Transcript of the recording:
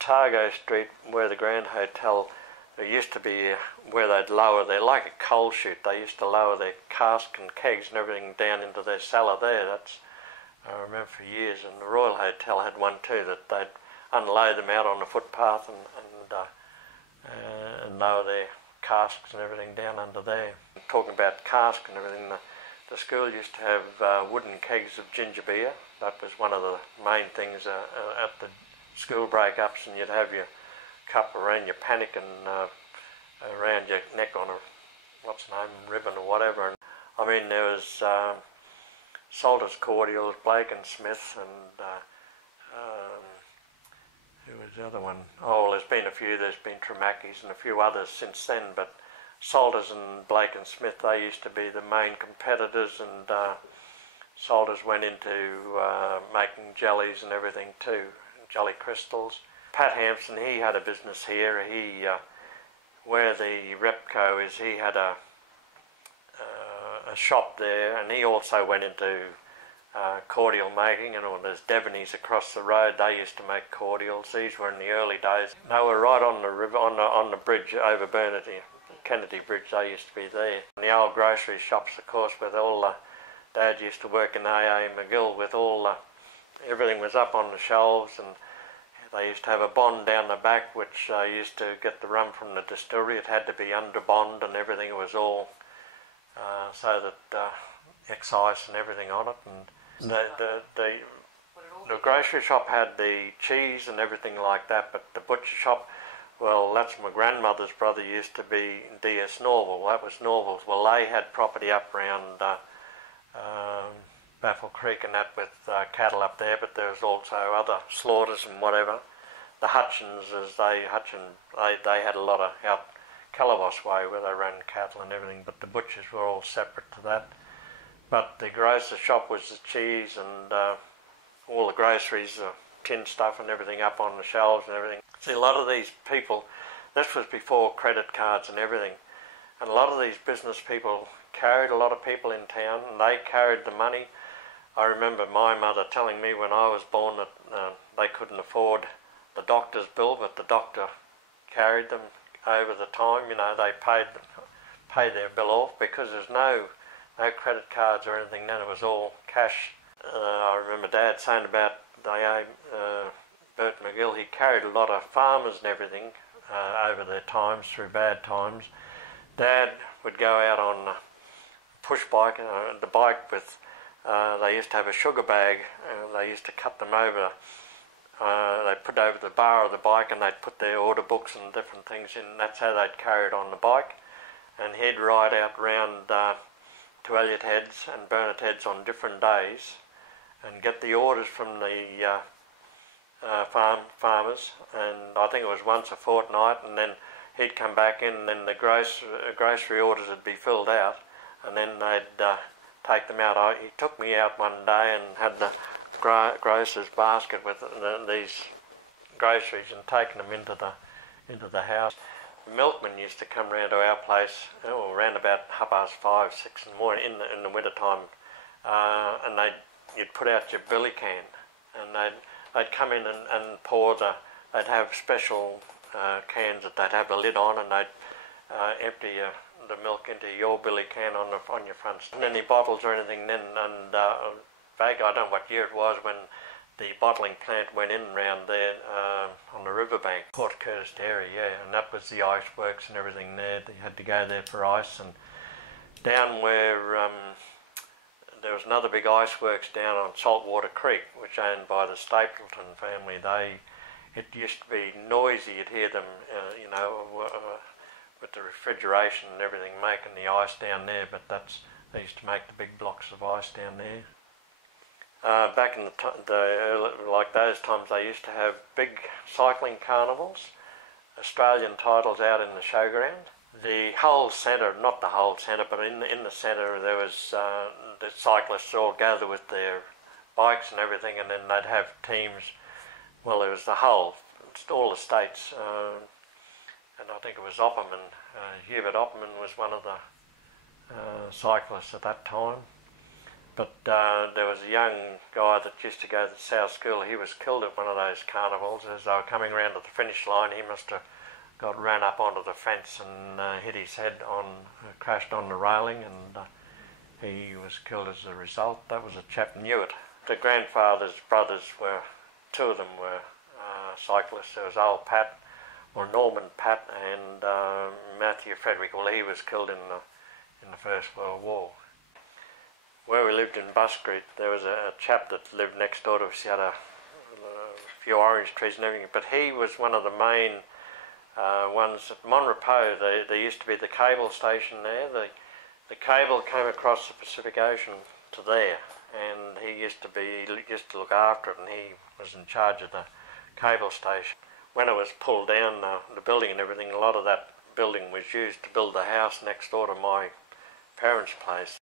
Targo Street, where the Grand Hotel, there used to be where they'd lower their, like a coal chute, they used to lower their cask and kegs and everything down into their cellar there. That's, I remember for years, and the Royal Hotel had one too, that they'd unload them out on the footpath and lower their casks and everything down under there. Talking about cask and everything, the school used to have wooden kegs of ginger beer. That was one of the main things at the school break-ups, and you'd have your cup around your panic and around your neck on a, what's the name, ribbon or whatever. And I mean, there was Salters Cordials, Blake and Smith, and who was the other one? Oh, well, there's been a few. There's been Tremakis and a few others since then, but Salters and Blake and Smith, they used to be the main competitors, and Salters went into making jellies and everything too, jelly crystals. Pat Hampson, he had a business here. He, where the Repco is, he had a shop there, and he also went into cordial making, and there's Devaney's across the road. They used to make cordials. These were in the early days. They were right on the river, on the bridge over Burnaby, Kennedy Bridge. They used to be there. And the old grocery shops, of course, with all the, Dad used to work in AA McGill with all the, everything was up on the shelves, and they used to have a bond down the back which used to get the rum from the distillery. It had to be under bond and everything. It was all so that excise and everything on it. And the grocery shop had the cheese and everything like that, but the butcher shop, well, that's my grandmother's brother used to be D.S. Norval. That was Norval's. Well, they had property up around Baffle Creek and that with cattle up there, but there was also other slaughters and whatever. The Hutchinses, they had a lot of out Calabosh way where they ran cattle and everything, but the butchers were all separate to that. But the grocer shop was the cheese and all the groceries, tin stuff and everything up on the shelves and everything. See, a lot of these people, this was before credit cards and everything, and a lot of these business people carried a lot of people in town, and they carried the money. I remember my mother telling me when I was born that they couldn't afford the doctor's bill, but the doctor carried them over the time. You know, they paid their bill off because there's no credit cards or anything. Then it was all cash. I remember Dad saying about Bert McGill. He carried a lot of farmers and everything over their times, through bad times. Dad would go out on a push bike, the bike with. They used to have a sugar bag. They used to cut them over. They put over the bar of the bike, and they'd put their order books and different things in. That's how they'd carry it on the bike. And he'd ride out round to Elliot Heads and Burnett Heads on different days, and get the orders from the farmers. And I think it was once a fortnight. And then he'd come back in, and then the grocery orders would be filled out, and then they'd take them out. He took me out one day and had the grocer's basket with these groceries and taken them into the house. The milkman used to come round to our place around about 5:30, 6 in the morning in the winter time, and you'd put out your billy can, and they'd come in and pour they'd have special cans that they'd have a lid on, and they'd empty the milk into your billy can on your front. And any bottles or anything then, and vague, I don't know what year it was when the bottling plant went in round there on the riverbank, Port Curtis Dairy, yeah, and that was the Iceworks and everything there. They had to go there for ice. And down where there was another big iceworks down on Saltwater Creek, which owned by the Stapleton family. It used to be noisy. You'd hear them, with the refrigeration and everything, making the ice down there. But they used to make the big blocks of ice down there. Back in like those times, they used to have big cycling carnivals, Australian titles out in the showground. The whole centre, not the whole centre, but in the centre there was the cyclists all gather with their bikes and everything, and then they'd have teams. Well, there was all the states, and I think it was Opperman. Hubert Opperman was one of the cyclists at that time. But there was a young guy that used to go to the South School. He was killed at one of those carnivals. As they were coming round to the finish line, he must have ran up onto the fence and hit his head on, crashed on the railing, and he was killed as a result. That was a chap Newitt. The grandfather's brothers were, two of them were cyclists. There was old Pat, or Norman Pat, and Matthew Frederick. Well, he was killed in the First World War. Where we lived in Buscrete, there was a chap that lived next door to us. He had a few orange trees and everything, but he was one of the main ones at Monrepo. There used to be the cable station there. The cable came across the Pacific Ocean to there, and he used to look after it, and he was in charge of the cable station. When it was pulled down, the building and everything, a lot of that building was used to build the house next door to my parents' place.